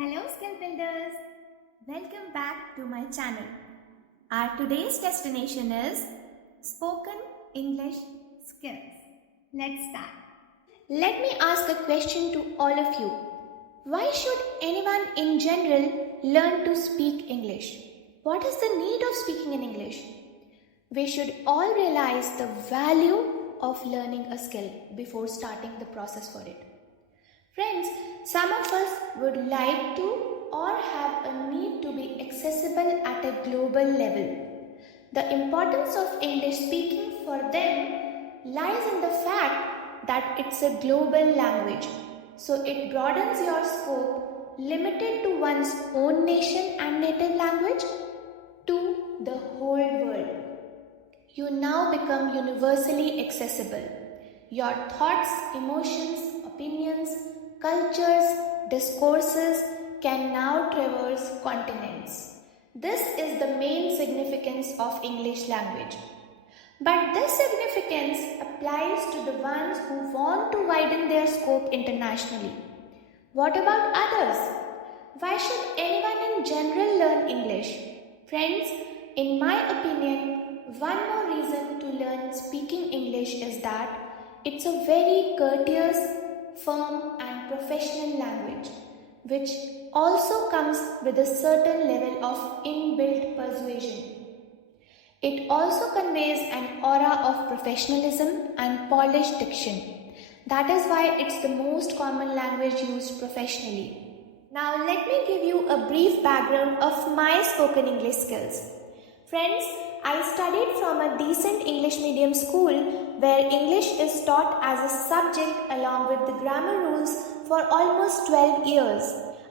Hello skill builders, welcome back to my channel. Our today's destination is spoken English skills. Let's start. Let me ask a question to all of you. Why should anyone in general learn to speak English? What is the need of speaking in English? We should all realize the value of learning a skill before starting the process for it. Friends, some of us would like to or have a need to be accessible at a global level. The importance of English speaking for them lies in the fact that it's a global language. So it broadens your scope, limited to one's own nation and native language, to the whole world. You now become universally accessible. Your thoughts, emotions, opinions, cultures, discourses can now traverse continents. This is the main significance of English language. But this significance applies to the ones who want to widen their scope internationally. What about others? Why should anyone in general learn English? Friends, in my opinion, one more reason to learn speaking English is that it's a very courteous, firm and professional language, which also comes with a certain level of inbuilt persuasion. It also conveys an aura of professionalism and polished diction. That is why it's the most common language used professionally. Now let me give you a brief background of my spoken English skills. Friends, I studied from a decent English medium school where English is taught as a subject along with the grammar rules for almost 12 years.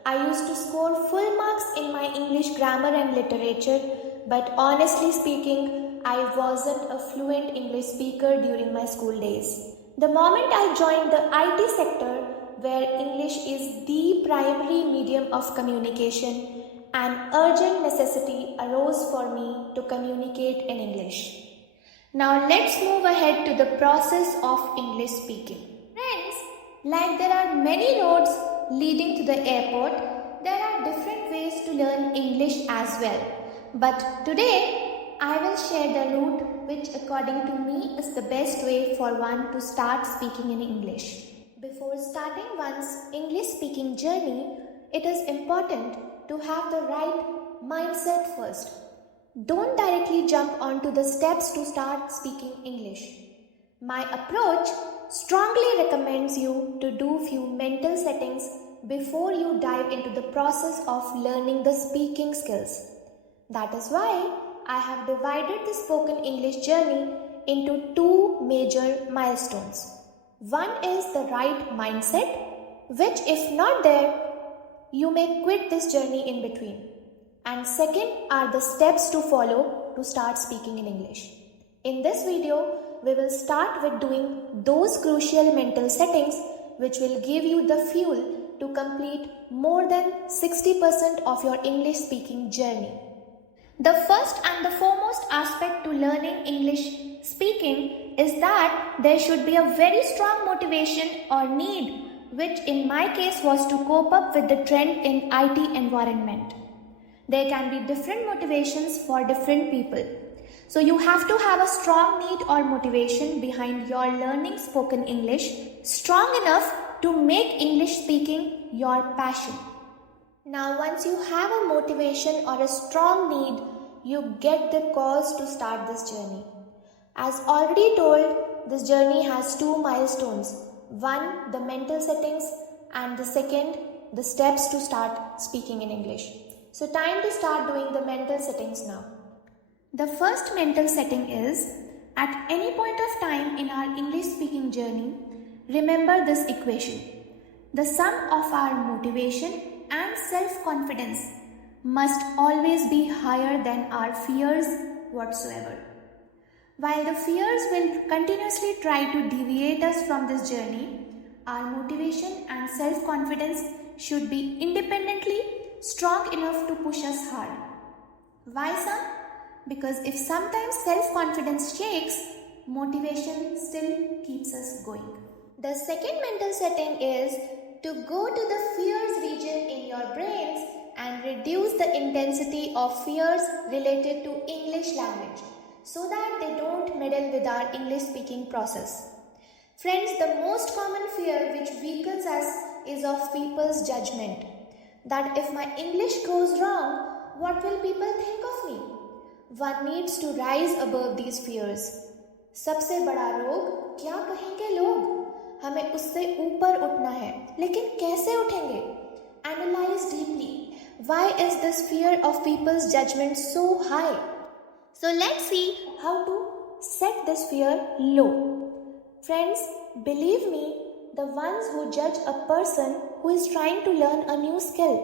I used to score full marks in my English grammar and literature, but honestly speaking, I wasn't a fluent English speaker during my school days. The moment I joined the IT sector, where English is the primary medium of communication, an urgent necessity arose for me to communicate in English. Now let's move ahead to the process of English speaking. Friends, like there are many roads leading to the airport, there are different ways to learn English as well. But today, I will share the route which according to me is the best way for one to start speaking in English. Before starting one's English speaking journey, it is important to have the right mindset first. Don't directly jump onto the steps to start speaking English. My approach strongly recommends you to do few mental settings before you dive into the process of learning the speaking skills. That is why I have divided the spoken English journey into two major milestones. One is the right mindset, which if not there, you may quit this journey in between. And second are the steps to follow to start speaking in English. In this video, we will start with doing those crucial mental settings which will give you the fuel to complete more than 60% of your English speaking journey. The first and the foremost aspect to learning English speaking is that there should be a very strong motivation or need, which in my case was to cope up with the trend in IT environment. There can be different motivations for different people. So you have to have a strong need or motivation behind your learning spoken English, strong enough to make English speaking your passion. Now once you have a motivation or a strong need, you get the cause to start this journey. As already told, this journey has two milestones. One, the mental settings, and the second, the steps to start speaking in English. So time to start doing the mental settings now. The first mental setting is, at any point of time in our English speaking journey, remember this equation. The sum of our motivation and self-confidence must always be higher than our fears whatsoever. While the fears will continuously try to deviate us from this journey, our motivation and self-confidence should be independently strong enough to push us hard. Why, sir? Because if sometimes self-confidence shakes, motivation still keeps us going. The second mental setting is to go to the fears region in your brain the intensity of fears related to English language so that they don't meddle with our English speaking process. Friends, the most common fear which weakens us is of people's judgment. That if my English goes wrong, what will people think of me? One needs to rise above these fears. सबसे बड़ा रोग क्या कहेंगे लोग? हमें उससे ऊपर उठना है, लेकिन कैसे उठेंगे? Analyze deeply. Why is this fear of people's judgment so high? So let's see how to set this fear low. Friends, believe me, the ones who judge a person who is trying to learn a new skill,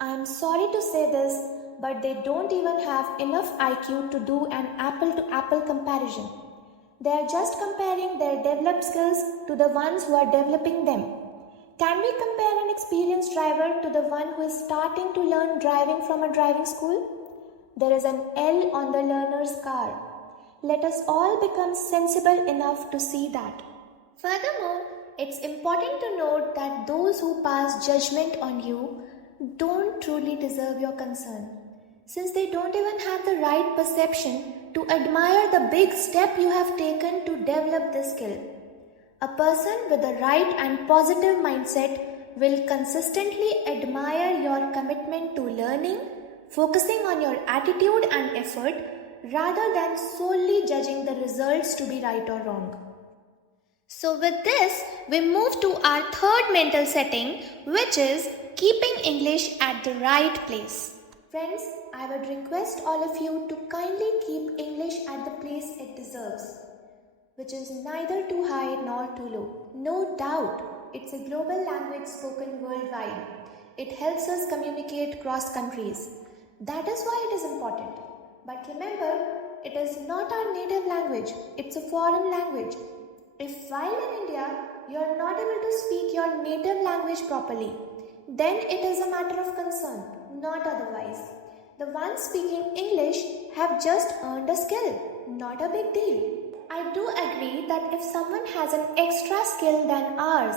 I am sorry to say this, but they don't even have enough IQ to do an apple-to-apple comparison. They are just comparing their developed skills to the ones who are developing them. Can we compare an experienced driver to the one who is starting to learn driving from a driving school? There is an L on the learner's car. Let us all become sensible enough to see that. Furthermore, it's important to note that those who pass judgment on you don't truly deserve your concern, since they don't even have the right perception to admire the big step you have taken to develop this skill. A person with the right and positive mindset will consistently admire your commitment to learning, focusing on your attitude and effort rather than solely judging the results to be right or wrong. So with this, we move to our third mental setting, which is keeping English at the right place. Friends, I would request all of you to kindly keep English at the place it deserves, which is neither too high nor too low. No doubt, it's a global language spoken worldwide. It helps us communicate cross countries. That is why it is important. But remember, it is not our native language, it's a foreign language. If while in India, you are not able to speak your native language properly, then it is a matter of concern, not otherwise. The ones speaking English have just earned a skill, not a big deal. I do agree that if someone has an extra skill than ours,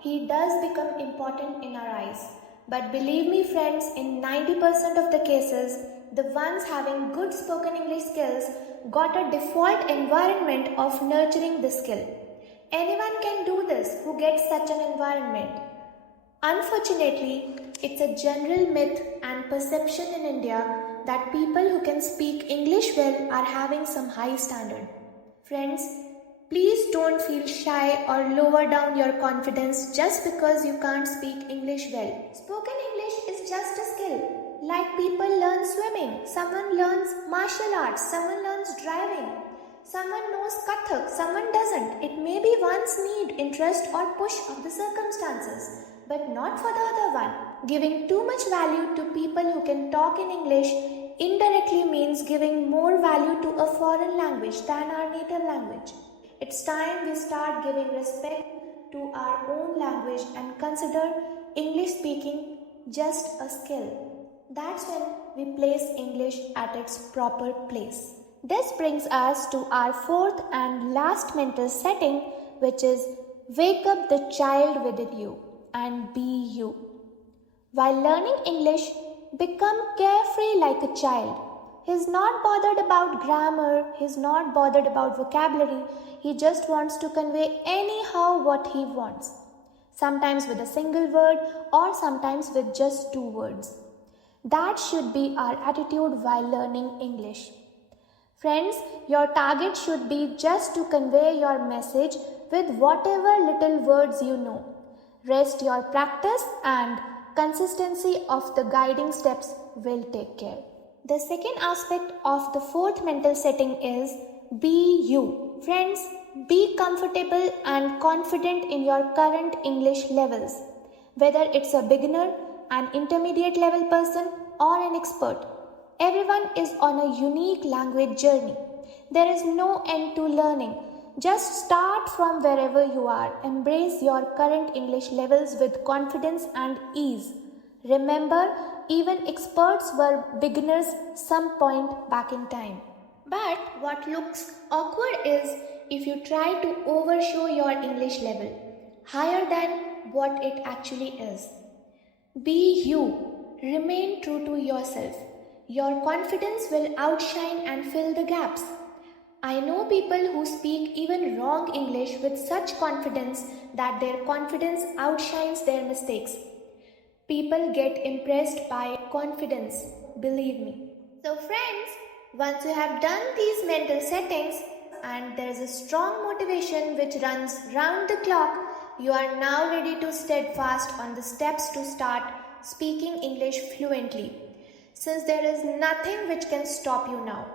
he does become important in our eyes. But believe me friends, in 90% of the cases, the ones having good spoken English skills got a default environment of nurturing the skill. Anyone can do this who gets such an environment. Unfortunately, it's a general myth and perception in India that people who can speak English well are having some high standard. Friends, please don't feel shy or lower down your confidence just because you can't speak English well. Spoken English is just a skill. Like people learn swimming, someone learns martial arts, someone learns driving, someone knows Kathak, someone doesn't. It may be one's need, interest or push of the circumstances, but not for the other one. Giving too much value to people who can talk in English indirectly means giving more value to a foreign language than our native language. It's time we start giving respect to our own language and consider English speaking just a skill. That's when we place English at its proper place. This brings us to our fourth and last mental setting, which is wake up the child within you and be you. While learning English, become carefree like a child. He's not bothered about grammar, he's not bothered about vocabulary, he just wants to convey anyhow what he wants. Sometimes with a single word or sometimes with just 2 words. That should be our attitude while learning English. Friends, your target should be just to convey your message with whatever little words you know. Rest your practice and consistency of the guiding steps will take care. The second aspect of the fourth mental setting is be you. Friends, be comfortable and confident in your current English levels. Whether it's a beginner, an intermediate level person or an expert, everyone is on a unique language journey. There is no end to learning. Just start from wherever you are. Embrace your current English levels with confidence and ease. Remember, even experts were beginners some point back in time. But what looks awkward is if you try to overshow your English level higher than what it actually is. Be you. Remain true to yourself. Your confidence will outshine and fill the gaps. I know people who speak even wrong English with such confidence that their confidence outshines their mistakes. People get impressed by confidence, believe me. So friends, once you have done these mental settings and there is a strong motivation which runs round the clock, you are now ready to steadfast on the steps to start speaking English fluently, since there is nothing which can stop you now.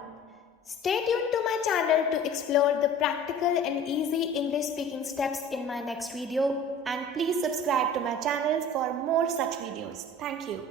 Stay tuned to my channel to explore the practical and easy English speaking steps in my next video, and please subscribe to my channel for more such videos. Thank you.